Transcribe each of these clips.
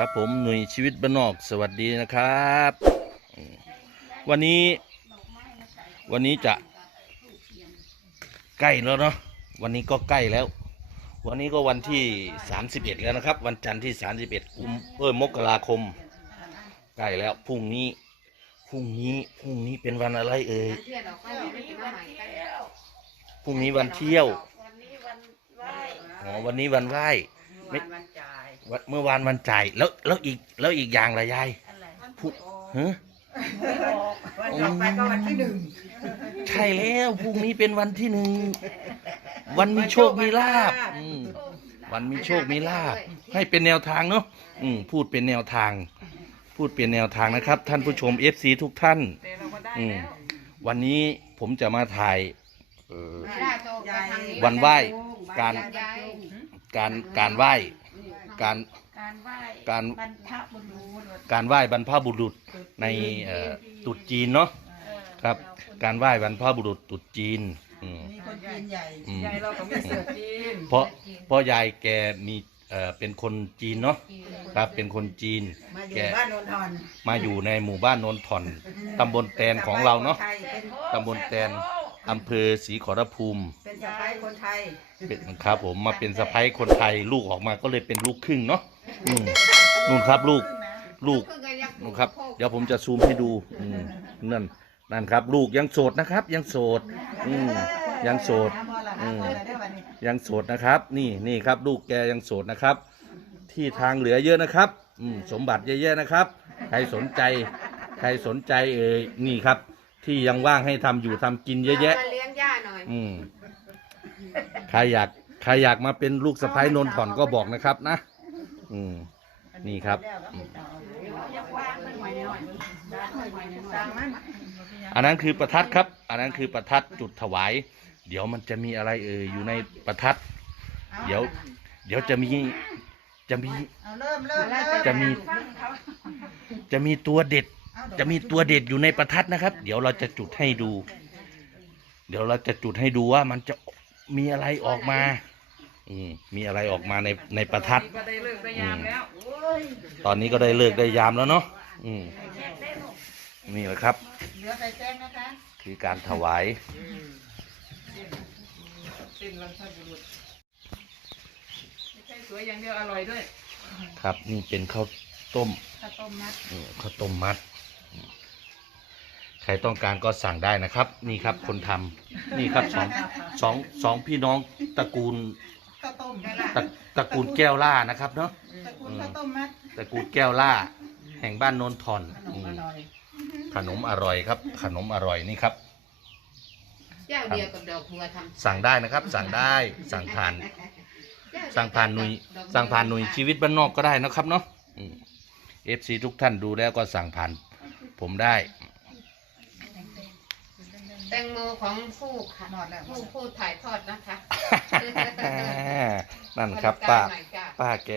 ครับผมหน่วยชีวิตบ้านนอกสวัสดีนะครับ วันนี้วันนี้จะใกล้แล้วเนาะวันนี้ก็ใกล้แล้ว วันนี้ก็วันที่ 31 แล้วนะครับ วันจันทร์ที่ 31กุมเอ้ยมกราคม ใกล้แล้วพรุ่งนี้พรุ่งนี้พรุ่งนี้เป็นวันอะไรเอ่ยพรุ่งนี้วันเที่ยวอ๋อวันนี้วันไหว้ไม่ วันวันจ่ายวันเมื่อวานวันจ่ายแล้วแล้วอีกแล้วอีกอย่างละยายอะไรพูดฮะวันต่อไปก็วันที่หนึ่งใช่แล้วพรุ่งนี้เป็นวันที่หนึ่งวันมีโชคมีลาบอืมวันมีโชคมีลาบให้เป็นแนวทางเนาะอืมพูดเป็นแนวทาง พูดเป็นแนวทางนะครับ ท่านผู้ชม FC ทุกท่านแต่เราก็ได้อืมแล้ววันนี้ผมจะมาถ่ายเอ่อได้โตไปทางนี้วันไหว้การยายการการไหว้ การ การไหว้การ บรรพบุรุษการไหว้บรรพบุรุษในเอ่อตรุษจีนเนาะเออครับ การไหว้บรรพบุรุษตรุษจีนอืมมีคนจีนใหญ่อืมใหญ่เราก็มีเสือจีนเพราะเพราะยายแกมี เอ่อเป็นคนจีนเนาะครับเป็นคนจีน มาอยู่แก บ้านโนนทอนมาอยู่ในหมู่บ้านโนนถ่อนตำบลแตนของเราเนาะไทยเป็นตำบลแตน อำเภอศรีขอรภูมิเป็นสะพ้ายคนไทย เป็นครับผมมาเป็นสะพ้ายคนไทยลูกออกมาก็เลยเป็นลูกครึ่งเนาะอืมนู่นครับลูกลูกนู่นครับ เดี๋ยวผมจะซูมให้ดูอืมนั่นนั่นครับ ลูกยังโสดนะครับ ยังโสดอืมยังโสดอื มยังโสดนะครับ นี่นี่ครับ ลูกแกยังโสดนะครับ ที่ทางเหลือเยอะนะครับ อืมสมบัติเยอะๆนะครับ ใครสนใจ ใครสนใจเอ่ยนี่ครับ ที่ยังว่างให้ทำอยู่ทำกินเยอะแยะ มาเลี้ยงย่าหน่อยอืมใครอยากใครอยากมาเป็นลูกสะใภ้นนท์ผ่อนก็บอกนะครับนะ อืม นี่ครับอืมอันนั้นคือประทัดครับ อันนั้นคือประทัดจุดถวาย เดี๋ยวมันจะมีอะไรเอ่ยอยู่ในประทัด เดี๋ยว เดี๋ยวจะมีจะมีเอาเริ่มเริ่มเริ่มจะมีจะมีตัวเด็ด จะมีตัวเด็ดอยู่ในประทัดนะครับ เดี๋ยวเราจะจุดให้ดู เดี๋ยวเราจะจุดให้ดูว่ามันจะมีอะไรออกมา อืมมีอะไรออกมาในในประทัด ก็ได้เลิกได้ยามแล้วโอ้ยตอนนี้ก็ได้เลิกได้ยามแล้วเนาะอืมนี่แหละครับ เหลือใส่แจ้งนะคะ คือการถวาย สิ้นรันทบุรุษไม่ใช่สวยอย่างเดียวอร่อยด้วยครับ นี่เป็นข้าวต้มข้าวต้มมัดอืมข้าวต้มมัดอืมใครต้องการก็สั่งได้นะครับ นี่ครับคนทำนี่ครับสองสองสองพี่น้องตระกูลข้าวต้มตระตระกูลแก้วล่านะครับเนาะ ตระกูลข้าวต้มมัดตระกูลแก้วล่า แห่งบ้านโนนทอนขนมอือมร่อย ขนมอร่อยครับ ขนมอร่อยนี่ครับ เจ้าเดียวกับดอกบัวทำสั่งได้นะครับ สั่งได้สั่งผ่านสั่งผ่านหนุยสั่งผ่านหนุยชีวิตบ้านนอกก็ได้นะครับเนาะเอฟซีทุกท่านดูแล้วก็สั่งผ่าน ผมได้ แตงโมของผู้ค่ะนอดแล้วผู้ผู้ถ่ายทอดนะคะนั่นครับป้าหน่อยจ้ะป้าแก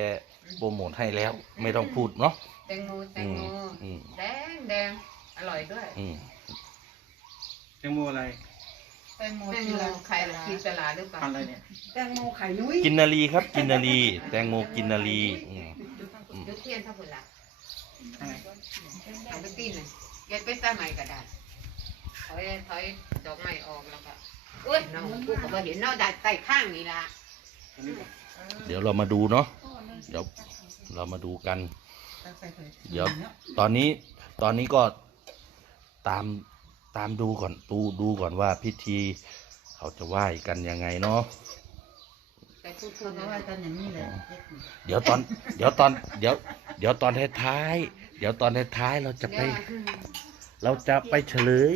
โปรโมทให้แล้ว ไม่ต้องพูดเนาะแตงโมแตงโมอืมอืมแดงแดงอร่อยด้วย อืม แตงโมอะไร แตงโมแตงกินโมละไข่คีสลาหรือเปล่าพันธุ์อะไรเนี่ยแตงโมไข่นุ้ยกินนารีครับ กินนารีแตงโมกินนารีอืมยุเทียนเท่าไหร่ละอะไรเอาไปตีนเลยยัดไปตาใหม่กระดาษถอยถอยดอกไม้ออกแล้วก็อุ้ยน้องกูก็บ่เห็นเนาะได้ใต้ข้างนี่ละอันนี้บอกเดี๋ยวเรามาดูเนาะเดี๋ยวเรามาดูกัน เดี๋ยว ตอนนี้ตอนนี้ก็ตาม ตามดูก่อนดูดูก่อนว่าพิธีเขาจะไหว้กันยังไงเนาะแต่พูดเขาๆก็นะว่ากันอย่างนี้เลยเดี๋ยวตอน เดี๋ยวตอนเดี๋ยว เดี๋ยวตอนท้ายๆเดี๋ยวตอนท้ายๆเราจะไป เราจะไปเฉลย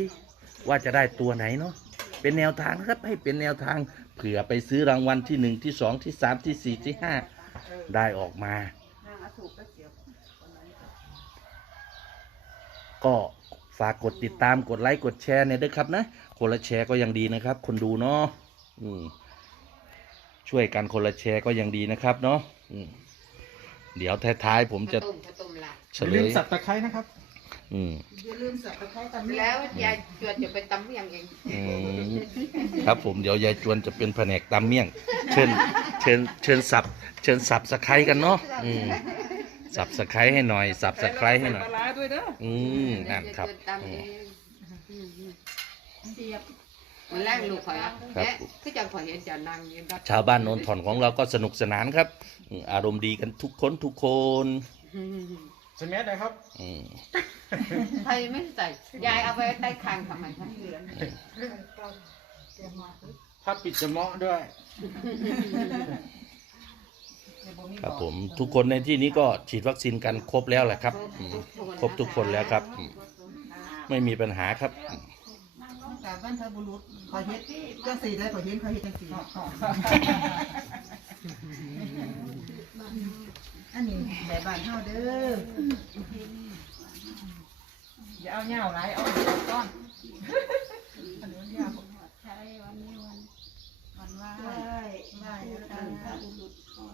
ว่าจะได้ตัวไหนเนาะเป็นแนวทางนะครับให้เป็นแนวทางเผื่อไปซื้อรางวัลที่หนึ่งที่สองที่สามที่สี่ที่ห้าได้ออกมา ก็ ฝากกดติดตามกดไลค์กดแชร์เนี่ยด้วยครับนะคนละแชร์ก็ยังดีนะครับ คนดูเนาะอืมช่วยกันคนละแชร์ก็ยังดีนะครับเนาะอืมเดี๋ยวท้ายๆผมจะข้าวต้มข้าวต้มละเฉอย่าลลืมยสับตะไคร้นะครับ อืม อย่าลืมสับตะไคร้ตำนี้แล้วยายจวนจะไปตำเมียงเองอืมครับผมเดี๋ยวยายจวนจะเป็นแผนกตำเมี่ยง เชิญเชิญเชิญสับ เชิญสับสะไคร้กันเนาะอืม สับสไครให้หน่อย สับสไครให้หน่อยปลาร้าด้วยเด้ออืมนั่นครับตามเองเสียบวันแรกลูกข่อยอะครับแม่คือจังข่อยเห็นจะนั่งอยืนรับชาวบ้านโนนทอนของเราก็สนุกสนานครับอืมอารมณ์ดีกันทุกคนทุกคนสมัยไหนครับ อืมใครไม่ใส่ยายเอาไปใต้คางทำไมคะถ้าปิดจะเมาะด้วย ครับผมทุกคนในที่นี้ก็ฉีดวัคซีนกันครบแล้วแหละครับอืมครบทุกคนแล้วครับอืมไม่มีปัญหาครับอืมกับบ้านเธอบุรุษขอเฮ็ดจังสีได้ขอเฮ็ดขอเฮ็ดจังสีอันนี้แบบบ้านเฮาเด้ออย่าเอาเหย้าหลายเอาก้อนอันนี้ยาวใช่วันนี้วันวันไหว้ไหว้ไหว้ผู้กัตานพคระรับบุรุษ ขอ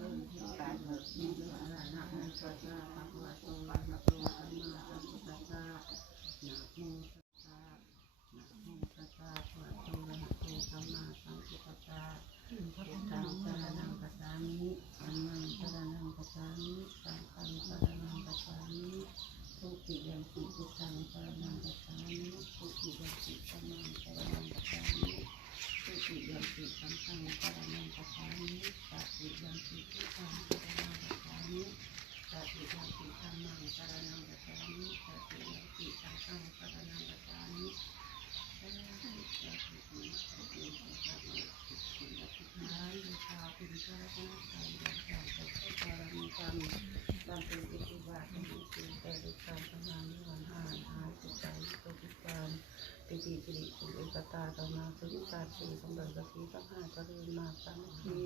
ปิติสิริสุเอกตาตมาสุริตาสีสมเด็จพระศรีสังหาจริมาสังคี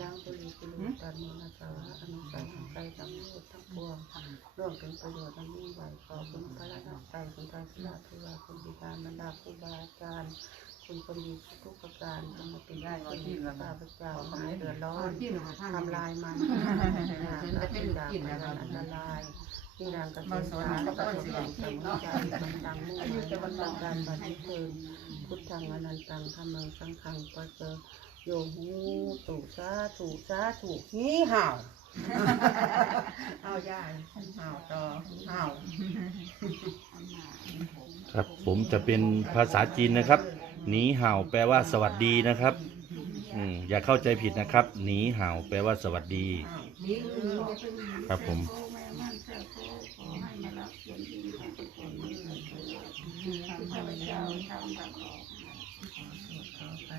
ยังตุลีกุลุตันโมนาสาวะอนุสัยทั้งใจทั้งโลดทั้งปวงร่วมเป็นประโยชน์ทั้งยิ่งใหญ่ขอคุณพระรัตนตรัยคุณพระศิลาธุลาคุณบิดามารดาครูบาอาจารย์ คุณคนดีทุกประการทำมาเป็นได้คนดีข้าพเจ้าหายเดือดร้อนทำลายมันจะเป็นดาบอันตรายที่นางกระสุนสารก็สุนสมุใจมันดังมุ่งหมายวันตังการบันเทิงพุทธังอนันตังธรรมังสังฆังปะเจโยหูตุสาถูสาถูฮีห่าวเอาย่าห่าวต่อห่าวครับผมจะเป็นภาษาจีนนะครับ หนีเห่าแปลว่าสวัสดีนะครับอืมอย่าเข้าใจผิดนะครับหนีเห่าแปลว่าสวัสดี ครับผม แม่มันเจ้าโคขอให้มารับส่วนดีของทุกคนทำข้าพเจ้าทำรับออก ขอไป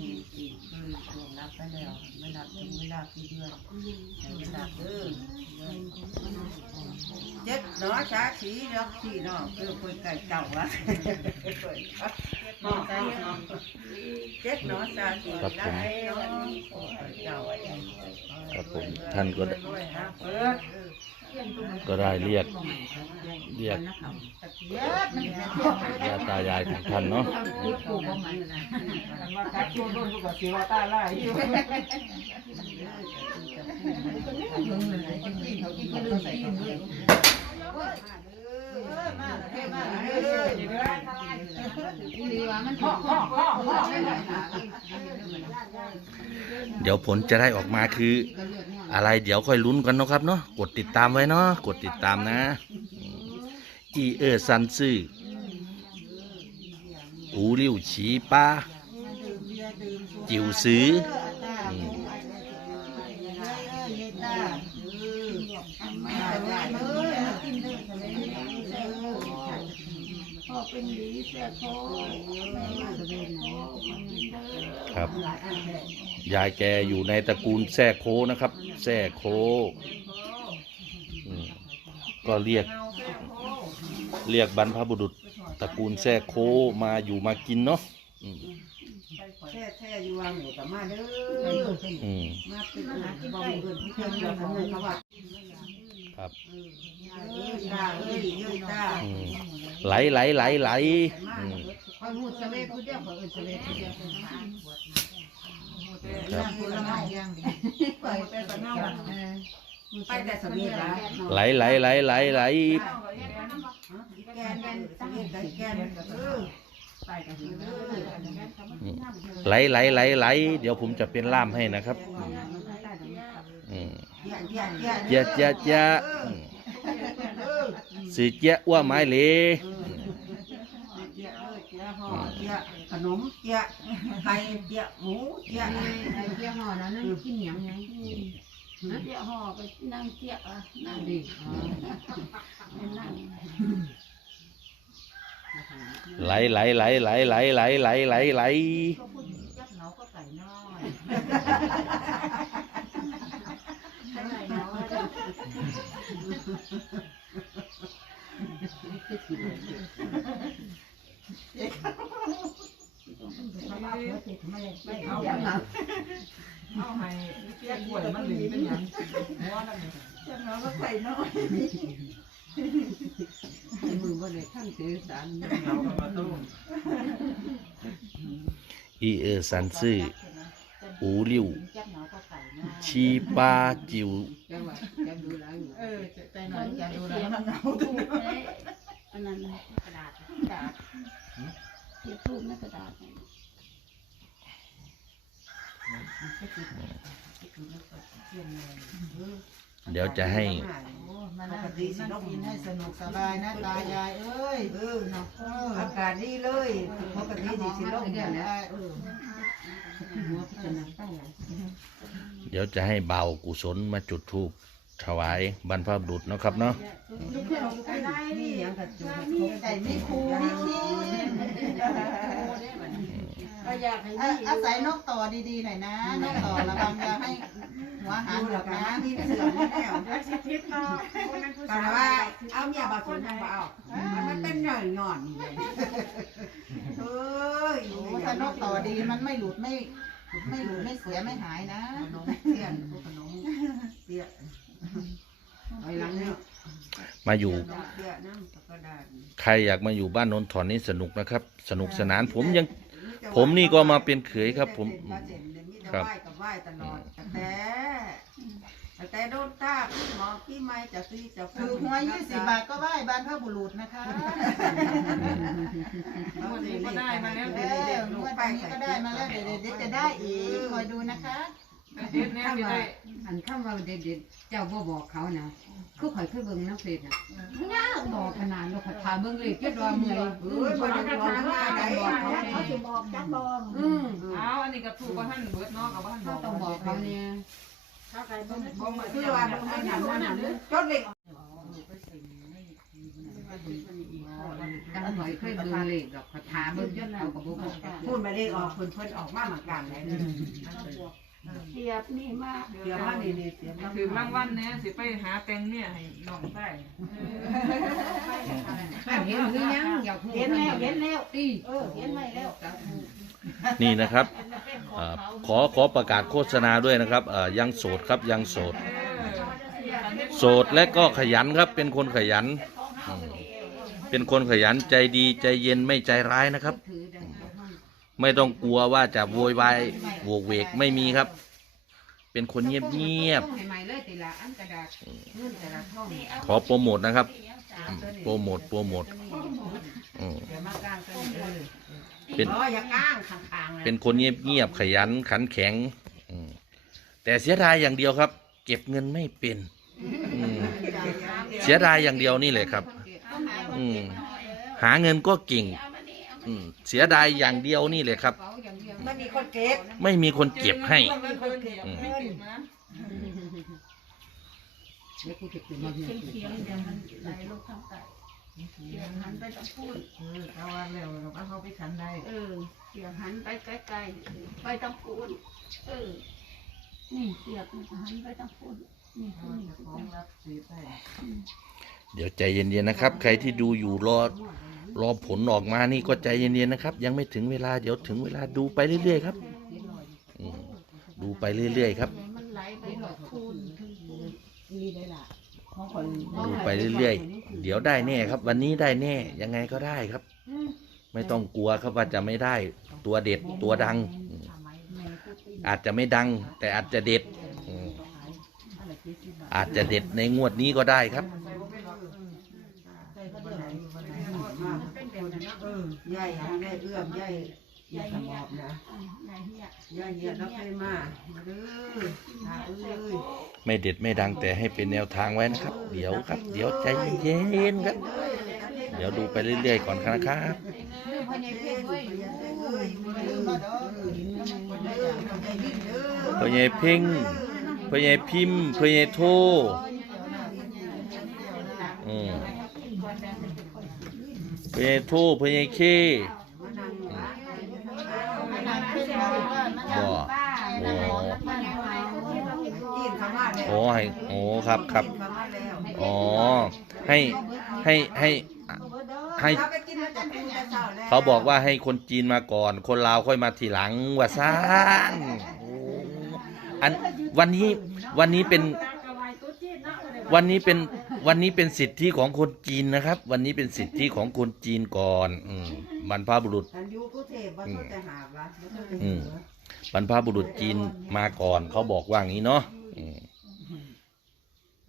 มีสี่คือรวมรั บไปแล้วไม่นับถึงเวลากี่เดือนแต่เวลาเด้อเจ็ดเนาะช้าสีเนาะสีเนาะคือคนไก่เจ้าวะเนาะเจ็ดเนาะช้าสีครับผมได้เนาะเจ้าครับผมท่านก็ได้ด้วยฮะเปิดก็ได้เรียก เรียกญาตตายายของท่านเนาะเดี๋ยวผลจะได้ออกมาคือ อะไรเดี๋ยวค่อยลุ้นกันเนาะครับเนาะกดติดตามไว้เนาะกดติดตามนะ อืมอีเออซันซื่ออูริวฉีป้าจิวซื้อครับ ยายแกอยู่ในตระกูลแซ่โคนะครับ แซ่โคก็เรียก เรียกบรรพบุรุษตระกูลแซ่โคมาอยู่มากินเนาะอืมแช่แช่อยู่วางหมูกับมาเด้ออืมมาเป็นอาหารที่บ่มีเงินที่เพิ่นเดือดของเงินเขาว่าครับเอ้ยตาเอ้ยเอ้ยตาอืมไหลไหลไหลไหลอืมคอยหูสเวทผู้เดียวคอยอื่นสเวทผู้เดียวครับผล ไม้ย่างดีไปแต่สนองไปแต่สมีละไหลไหลไหลไหลไหลแกนแกนสมีได้แกนเออไปกันเด้ออืมไหลไหลไหลไหลเดี๋ยวผมจะเป็นล่ามให้นะครับอืมเจี๊ยะเจ๊ะเจ๊ะเจ๊ะอืมสื่อเจ๊ะอ้ว่าไม้เหลเจี๊ยะเอ้ยเจี๊ยะห่อเจี๊ยะขนมเจี๊ยะไข่เจี๊ยะหมูเจี๊ยะไอ้เจ้าห่อนั้นกินยังไง เจี๊ยะห่อไปนั่งเจี๊ยะอะนั่งดินั่งไหลไหลไหลไหลไหลไหลไหลไหลไหลก็พูดยัก เอาเอาให้แก้ป่วยมันหรือเป็นหยังหัวนั่นจะน้องก็ใส่น้อยมือว่าเลยท่านเจอสารเราก็มาต้มอีเออสันซื่ออูริวชีปาจิวเออใจหน่อยจะดูแลมันเอาตัวนั้น รูปในกระดาษเดี๋ยวจะให้ มานั่งกินนั่งกินให้สนุกสบายนะตายายเอ้ยเออเนาะอากาศดีเลยปกติสิสิลงได้เออหัวพิจารณาตั้งหลายเดี๋ยวจะให้เบากุศลมาจุดธูป ถวายบรรพบุรุษเนาะครับเนาะลูกเพื่อนลูกเพื่อนนี่ยังกระจุกมีไก่มีคูมีขี้ก็อยากให้อาศัยนกต่อดีๆหน่อยนะนกต่อระวังอย่าให้หัวหางหลอกนะที่เสือไม่ได้เอาแต่ว่าเอาเมียบาสุนทางเอามันเป็นหน่อยหน่อนนี่เอ้ยถ้านกต่อดีมันไม่หลุดไม่ไม่หลุดไม่เสียไม่หายนะขนมเสี้ยนพวกขนมเสี้ย ไอ้หลังเนี่ยมาอยู่เสี้ยน้ำกระดาษใครอยากมาอยู่บ้านโนนถอนนี่สนุกนะครับ สนุกสนานผมยัง ผมนี่ก็มาเป็นเขยครับ ผม คครัรับบ ไหว้กับไหว้ตลอดแต่แต่โดนตาพี่หมอพี่ไม่จะซื้อจะถือหัวยี่สิบบาทก็ไหว้บ้านพระบุรุษนะคะวันนี้ก็ได้มาแล้วเอเด็อดงวดนี้ก็ได้มาแล้วเดี๋ยวเดี๋ยวจะได้อีกคอยดูนะคะ เด็ดแน่ที่ได้อันคำว่าเด็ดๆเจ้าบ่บอกเขานะคือข่อยคือเบิ่งน้ำเฟซน่ะน่าบอกขนาดเราขอถามเบิ่งเลยเจ็ดว่าเมื่อยเอ้ยบริการว่าไหนเขาจะบอกจักบองอืมเอาอันนี้ก็ถูกว่าท่านเบิดเนาะกับว่าท่านบเขาอกต้องบอกเขาเนี่ยคือว่าอันนั้นนั่นจดเลยตั้งข่อยเคยเบิ่งเลยดอกขอถามเบิ่งจนเขาก็บ่บอกพูดมาเลขออกเพิ่นเพิ่นออกมาเหมือนกันเลย เสียบนี่มากเสียบมาดีดีเสียบถือรางวัลเนี่ยสิไปหาแตงเนี่ยให้น้องใส่อันเห็นหรือยังอยากรู้เห็นแล้วเห็นแล้วตีเออเห็นไหมแล้วนี่นะครับเอ่อขอขอประกาศโฆษณาด้วยนะครับเอ่อยังโสดครับยังโสด โสดและก็ขยันครับเป็นคนขยันอืมเป็นคนขยันใจดีใจเย็นไม่ใจร้ายนะครับถือ ไม่ต้องกลัวว่าจะโวยวายโวกเวกไม่มีครับ เป็นคนเงียบเงียบขอโปรโมทนะครับโปรโมทโปรโมทเป็นเป็นคนเงียบเงียบขยันขันแข็งแต่เสียดายอย่างเดียวครับ เก็บเงินไม่เป็นเสียดายอย่างเดียวนี่เลยครับหาเงินก็เก่ง อืมเสียดายอย่างเดียวนี่เลยครับเป๋าอย่างเดียวไม่มีคนเก็บ ไม่มีคนเก็บให้มันเพิ่นเก็บไม่เก็บนะเดี๋ยวกูจะขึ้นมาเนี่ยเสียงเดี๋ยวมันไหลลงข้างใต้เสียงหันไปต้องพูดเออเอาวันแล้วเราเขาไปขันได้เออเสียงหันไปใกล้ๆไปต้องพูดเออ นี่เสียงหันไปต้องพูดนี่พูดนี่ของรับสีได้ เดี๋ยวใจเย็นๆนะครับ ใครที่ดูอยู่รอ รอผลออกมานี่ก็ใจเย็นๆนะครับ ยังไม่ถึงเวลาเดี๋ยวถึงเวลาดูไปเรื่อยๆครับอืมดูไปเรื่อยๆครับ ดูไปเรื่อยๆ เดี๋ยวได้แน่ครับ วันนี้ได้แน่ยังไงก็ได้ครับ ไม่ต้องกลัวครับว่าจะไม่ได้ตัวเด็ดตัวดัง อาจจะไม่ดัง แต่อาจจะเด็ด อาจจะเด็ดในงวดนี้ก็ได้ครับ ใหญ่หันได้เอื้อมใหญ่กินสมอบนะย่าเหี้ยแล้วเคยมามาเด้อหาเอ้ยไม่เด็ดไม่ดังแต่ให้เป็นแนวทางไว้นะครับ เดี๋ยวครับ เดี๋ยวใจเย็นๆครับ เดี๋ยวดูไปเรื่อยๆก่อนนะครับลืมพญาเพ่งเว้ยพ่อใหญ่เพ่งพ่อใหญ่พิมพ์พ่อใหญ่โทอืม พ่อใหญ่โทพ่อใหญ่เคบ่บ่กินเข้ามาแล้วโอ้ให้โอ้ครับครับอ๋อให้ให้ให้ให้เขาบอกว่าให้คนจีนมาก่อน คนลาวค่อยมาทีหลังว่าซ่านอันวันนี้วันนี้เป็น วันนี้เป็น วันนี้เป็นสิทธิของคนจีนนะครับ วันนี้เป็นสิทธิของคนจีนก่อน อืมบรรพบุรุษฉันอยู่กรุงเทพบ่ต้องจะหาว่าบ่ต้องจะอืเหมลือบรรพบุรุษจีนมาก่อน เขาบอกว่างี้เนาะอืม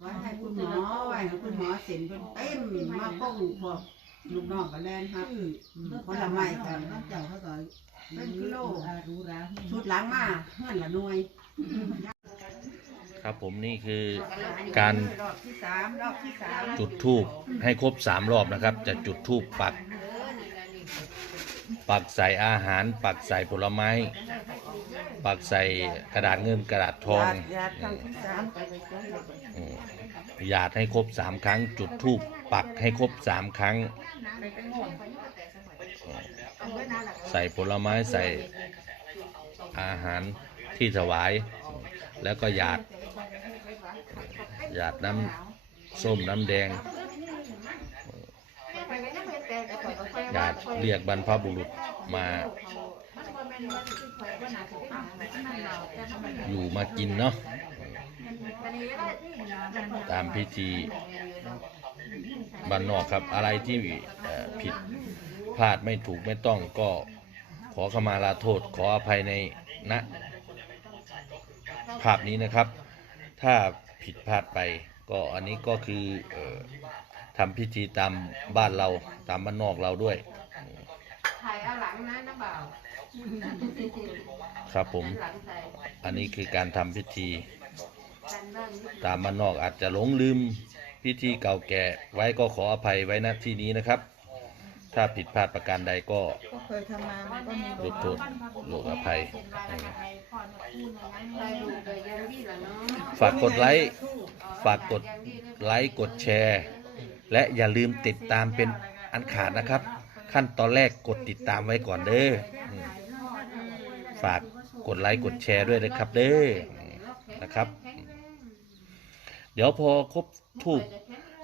ไว้ให้คุณหมอไว้ให้คุณหมอเซ็นเพิ่นเต็มมาป้องพวกลูกน้องก็แล่นครับผลไม้กันเจ้าเขาก็เป็นกิโล รู้ราชุดหล้างมาเฮือนละหน่วย ครับผมนี่คือการรอบที่สามรอบที่สามจุดทูบให้ครบสามรอบนะครับ จะจุดทูบปัก ปักใส่อาหาร ปักใส่ผลไม้ ปักใส่กระดาษเงินกระดาษทองญาติญาติครั้งที่สามอืมหยาดให้ครบสามครั้ง จุดทูบปักให้ครบสามครั้ง ใส่ผลไม้ใส่อาหาร ที่ถวาย แล้วก็หยาดหยาดน้ำส้มน้ำแดงหยาดเรียกบรรพบุรุษมาอยู่มากินเนาะตามพิธีบ้านนอกครับ อะไรที่ผิดพลาดไม่ถูกไม่ต้องก็ขอขมาลาโทษขออภัยในณ ภาพนี้นะครับ ถ้าผิดพลาดไปก็อันนี้ก็คือออทำพิธีตามบ้านเราตามบ้านนอกเราด้วยถ่ายเอาหลังนะน้าบ่าวครับผม อันนี้คือการทำพิธี ตามบ้านนอกอาจจะหลงลืมพิธีเก่าแก่ไว้ก็ขออภัยไว้ณที่นี้นะครับ ถ้าผิดพลาดประการใดก็ ก็เคยทำมามันก็มีลดโทษโลกอภัยได้ดูแต่ยังดีละเนาะฝากกดไลค์ ฝากกดไลค์ กดแชร์ และอย่าลืมติดตามเป็นอันขาดนะครับ ขั้นตอนแรกกดติดตามไว้ก่อนเด้ออืมฝากกดไลค์กดแชร์ด้วยนะครับเด้ออืมนะครับ เดี๋ยวพอครบทูบ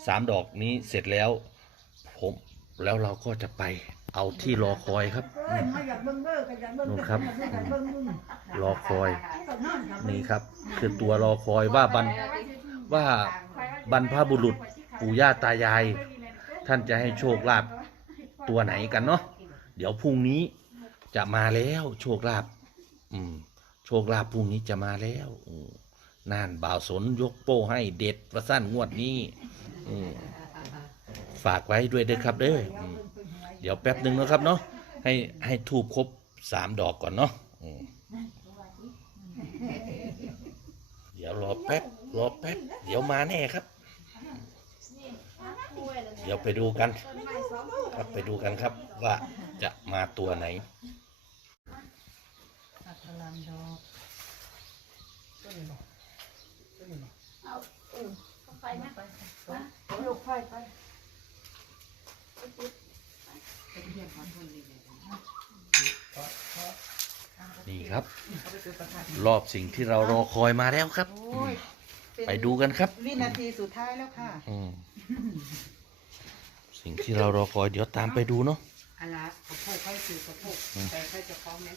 สามดอกนี้เสร็จแล้ว ผม แล้วเราก็จะไปเอาที่รอคอยครับอืมนู่นครับอืมรอคอย นี่ครับ คือตัวรอคอยว่าบรรว่าบรรพบุรุษปู่ย่าตายาย ท่านจะให้โชคลาภตัวไหนกันเนาะเดี๋ยวพรุ่งนี้จะมาแล้วโชคลาภอืม โชคลาภพรุ่งนี้จะมาแล้วอืมน่านบ่าวสนยกโป้ให้เด็ดประสั้นงวดนี้ อืม ฝากไว้ด้วยเด้อครับเด้ออืมเดี๋ยวแป๊บหนึ่งนะครับเนาะให้ให้ทูบครบสามดอกก่อนเนาะอืมเดี๋ยวรอแป๊บรอแป๊บเดี๋ยวมาแน่ครับ เดี๋ยวไปดูกัน ครับไปดูกันครับว่าจะมาตัวไหนพลังดอกนี่ครับ รอบสิ่งที่เรารอคอยมาแล้วครับอืมไปดูกันครับวินาทีสุดท้ายแล้วค่ะอืมสิ่งที่เรารอคอยเดี๋ยวตามไปดูเนาะอะไรกระโพกค่อยคือกระโพกแต่ค่อยจะคล้องไหม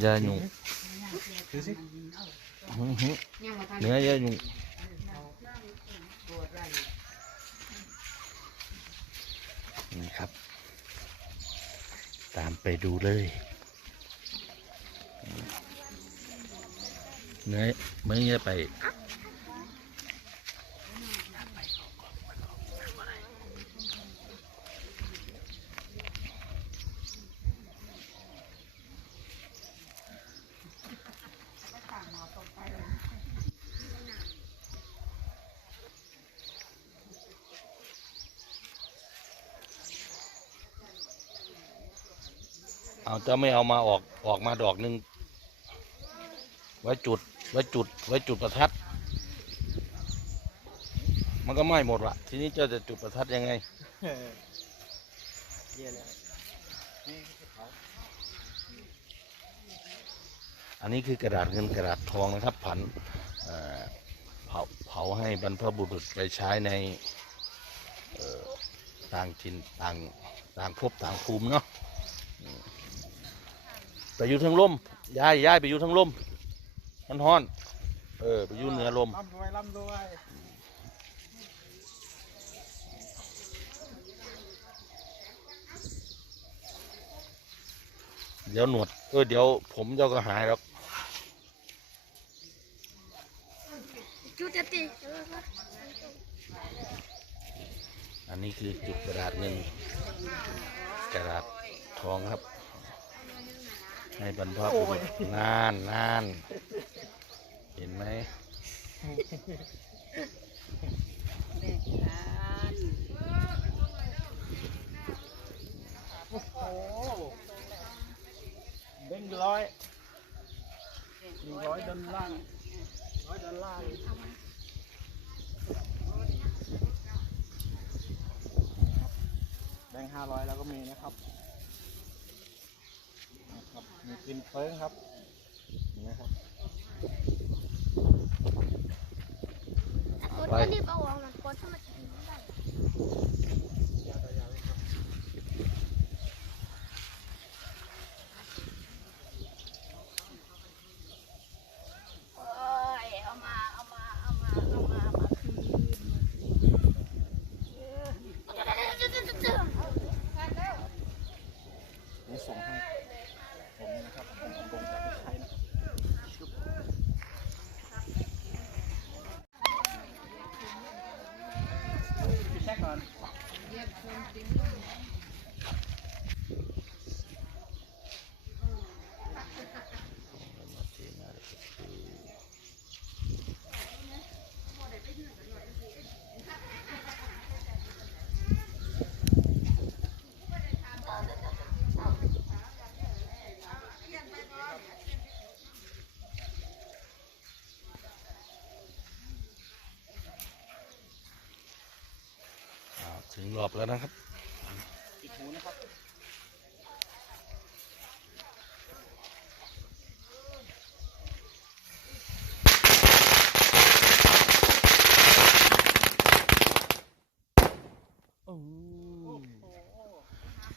อย่าหยุ่งดูสิอื้อหือยังมาทันเนื้ออย่าหยุ่งปวดไรนี่ครับ ตามไปดูเลย เนื้อไม่เงี้ไปเอาจะไม่เอามาออกออกมาดอกหนึ่งไว้จุด ไว้จุดไว้จุดประทัด มันก็ไหม้หมดละทีนี้เจ้าจะจุดประทัดยังไงอันนี้คือกระดาษเงินกระดาษทองนะครับผันเผาเผาให้บรรพบุรุษไปใช้ในต่างถิ่นต่างต่างภพต่างภูมิเนาะอืมไปอยู่ทั้งลมย้ายย้ายไปอยู่ทั้งลม มันฮ้อน เออ ไปอยู่เหนือลม ร่ำรวยร่ำรวยเดี๋ยวหนวด เออ เดี๋ยวผมเจ้าก็หายแล้ว จุดจะตีอันนี้คือจุดกระดาษเงินกระดาษทองครับ ให้บรรพบุรุษนานนานเห็นไหมโอ้โหเด้งร้อยหนึ่งร้อยดอลลาร์ร้อยดอลลาร์แบงค์ห้าร้อยแล้วก็มีนะครับนะครับ มีกินเฟิงครับเห็นะครับ ไป รีบเอาออกมากดถ้ามันถึงได้ โอ้ย เอามา เอามา เอามา เอามา มาคืนเออ นี่ส่งให้ผมนะครับผมคงจะไปใช้นะพี่แช็คก่อน อ่า ถึงรอบแล้วนะครับปิดหูนะครับ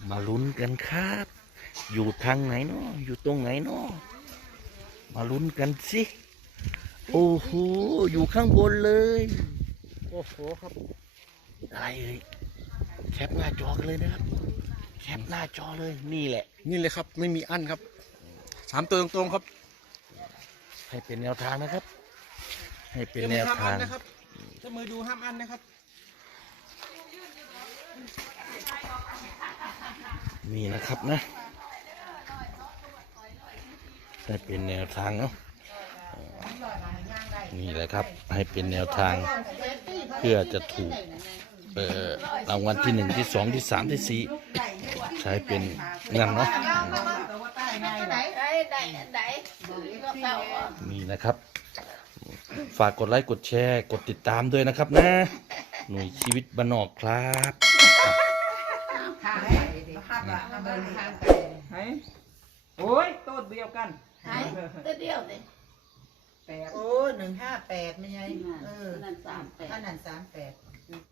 มาลุ้นกันครับ อยู่ทางไหนเนาะอยู่ตรงไหนเนาะมาลุ้นกันสิ โอ้โห อยู่ข้างบนเลย โอ้โหครับ อะไรเอ่ย แคปหน้าจอกันเลยนะครับ แคปหน้าจอเลยนี่แหละ นี่เลยครับ ไม่มีอันครับสามตัวตรงๆครับ ให้เป็นแนวทางนะครับ ให้เป็นอย่าแนมือวห้ามอัทานงนะครับถ้ามือดูห้ามอันนะครับ นี่นะครับนะให้เป็นแนวทางเนาะนี่แหละครับ ให้เป็นแนวทาง เพื่อจะถูก เอ่อรางวัลที่หนึ่งที่สองที่สามที่สี่ใช้เป็นเงินเนาะได้ได้ได้นี่นะครับ ฝากกดไลค์กดแชร์ กดติดตามด้วยนะครับนะ หน่วยชีวิตบ้านนอกครับทางไปดิทางไปทางไปไหนโอ้ยต้นเดียวกันหายตัวเดียวเลยแปดโอ้หนึ่งห้าแปดไม่ใช่เออนั่นสามแปดอันนั้นสามแปด